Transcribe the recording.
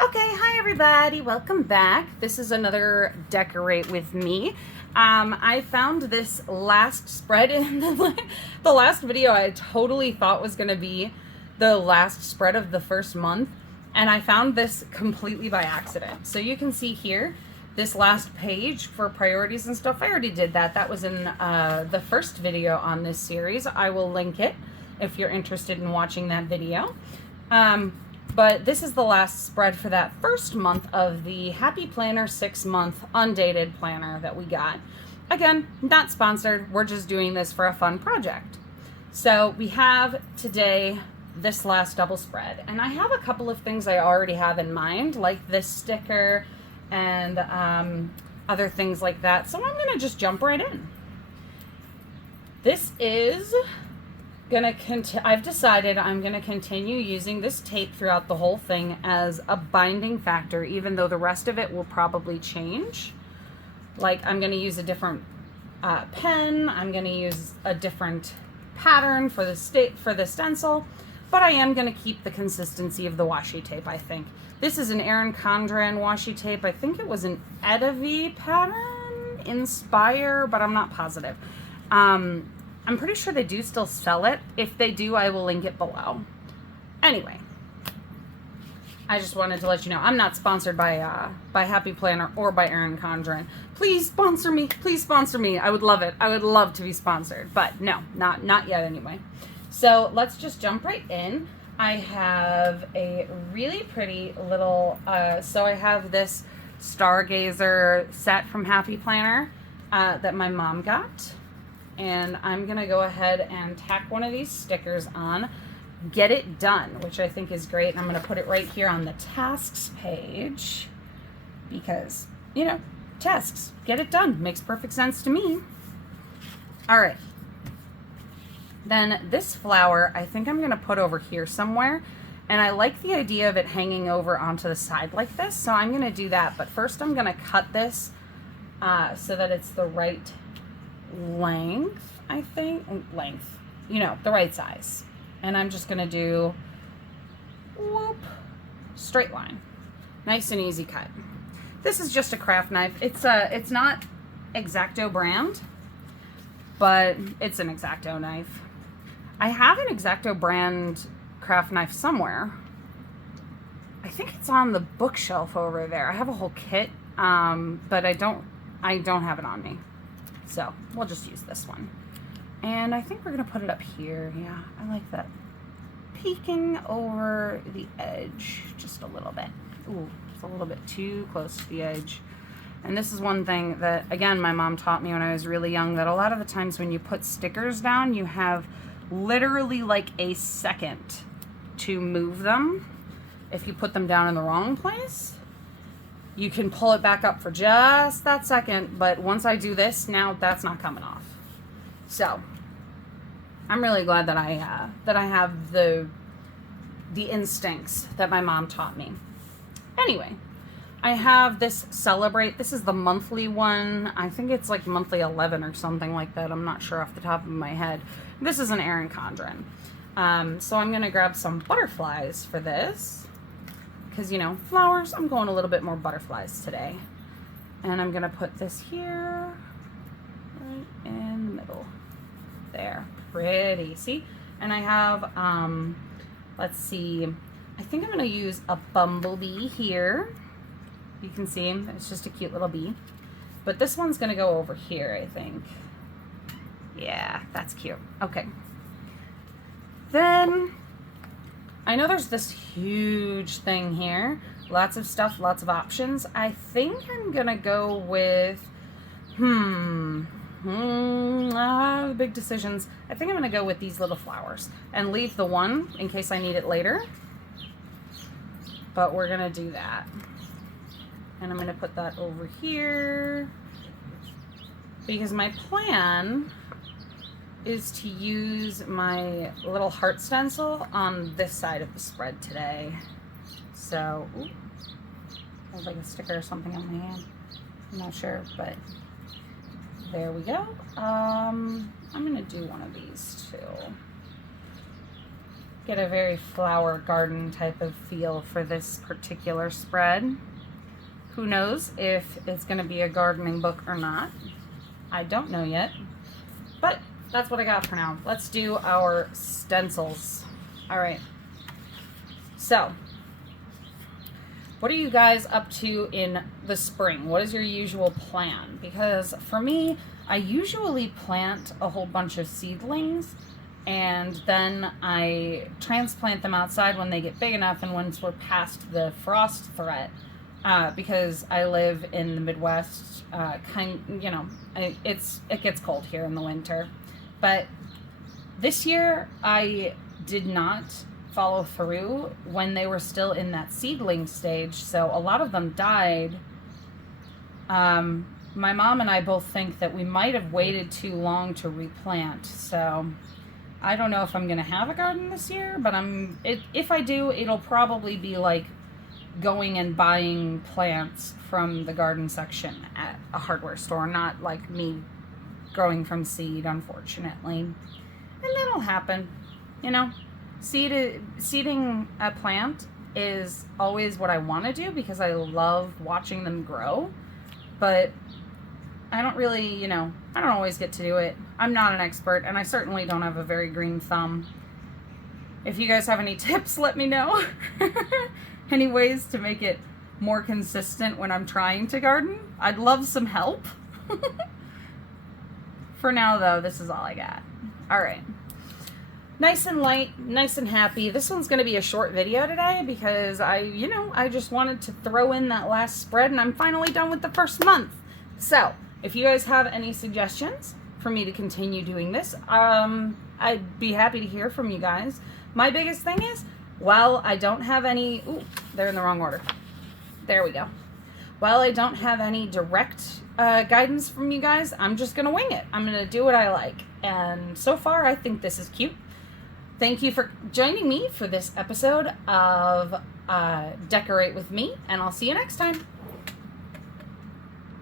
Okay, hi everybody, welcome back. This is another Decorate with Me. I found this last spread in the last video I totally thought was going to be the last spread of the first month, and I found this completely by accident. So you can see here, this last page for priorities and stuff, I already did that. That was in the first video on this series. I will link it if you're interested in watching that video. But this is the last spread for that first month of the Happy Planner 6-month undated planner that we got. Again, not sponsored. We're just doing this for a fun project. So we have today this last double spread. And I have a couple of things I already have in mind, like this sticker and other things like that. So I'm going to just jump right in. This is I've decided I'm going to continue using this tape throughout the whole thing as a binding factor, even though the rest of it will probably change. Like, I'm going to use a different pen, I'm going to use a different pattern for the stencil, but I am going to keep the consistency of the washi tape, I think. This is an Erin Condren washi tape. I think it was an Edavi pattern, Inspire, but I'm not positive. I'm pretty sure they do still sell it. If they do, I will link it below. Anyway, I just wanted to let you know I'm not sponsored by Happy Planner or by Erin Condren. Please sponsor me. Please sponsor me. I would love it. I would love to be sponsored, but no, not yet anyway. So let's just jump right in. I have a really pretty little. So I have this Stargazer set from Happy Planner that my mom got. And I'm gonna go ahead and tack one of these stickers on, Get It Done, which I think is great. And I'm gonna put it right here on the tasks page because, you know, tasks, get it done, makes perfect sense to me. All right. Then this flower, I think I'm gonna put over here somewhere. And I like the idea of it hanging over onto the side like this, so I'm gonna do that. But first I'm gonna cut this so that it's the right length, I think. Length, you know, the right size. And I'm just gonna do whoop, straight line, nice and easy cut. This is just a craft knife. It's not X-Acto brand, but it's an X-Acto knife. I have an X-Acto brand craft knife somewhere. I think it's on the bookshelf over there. I have a whole kit, but I don't have it on me. So we'll just use this one. And I think we're gonna put it up here. Yeah, I like that. Peeking over the edge just a little bit. Ooh, it's a little bit too close to the edge. And this is one thing that, again, my mom taught me when I was really young, that a lot of the times when you put stickers down, you have literally like a second to move them. If you put them down in the wrong place, you can pull it back up for just that second, but once I do this, now that's not coming off. So I'm really glad that I have the instincts that my mom taught me. Anyway, I have this Celebrate. This is the monthly one. I think it's like monthly 11 or something like that. I'm not sure off the top of my head. This is an Erin Condren. So I'm gonna grab some butterflies for this. Because, you know, flowers, I'm going a little bit more butterflies today. And I'm going to put this here, right in the middle. There, pretty, see? And I have, let's see, I think I'm going to use a bumblebee here. You can see it's just a cute little bee. But this one's going to go over here, I think. Yeah, that's cute. Okay. Then I know there's this huge thing here. Lots of stuff, lots of options. I think I'm gonna go with, big decisions. I think I'm gonna go with these little flowers and leave the one in case I need it later. But we're gonna do that. And I'm gonna put that over here because my plan is to use my little heart stencil on this side of the spread today. So, ooh, I have like a sticker or something on my hand. I'm not sure, but there we go. I'm gonna do one of these too. get a very flower garden type of feel for this particular spread. Who knows if it's going to be a gardening book or not. I don't know yet. But that's what I got for now. Let's do our stencils. All right. So, what are you guys up to in the spring? What is your usual plan? Because for me, I usually plant a whole bunch of seedlings and then I transplant them outside when they get big enough and once we're past the frost threat. Because I live in the Midwest, it gets cold here in the winter. But this year I did not follow through when they were still in that seedling stage, so a lot of them died. My mom and I both think that we might have waited too long to replant, so I don't know if I'm gonna have a garden this year, but if I do, it'll probably be like going and buying plants from the garden section at a hardware store, not like me growing from seed, unfortunately. And that'll happen, you know. Seeding a plant is always what I want to do because I love watching them grow, but I don't really, I don't always get to do it. I'm not an expert, and I certainly don't have a very green thumb. If you guys have any tips, let me know. Any ways to make it more consistent when I'm trying to garden? I'd love some help. For now, though, this is all I got. All right. Nice and light, nice and happy. This one's going to be a short video today because I just wanted to throw in that last spread and I'm finally done with the first month. So, if you guys have any suggestions for me to continue doing this, I'd be happy to hear from you guys. My biggest thing is, while I don't have any, ooh, they're in the wrong order. There we go. While I don't have any direct guidance from you guys, I'm just going to wing it. I'm going to do what I like. And so far, I think this is cute. Thank you for joining me for this episode of Decorate With Me, and I'll see you next time.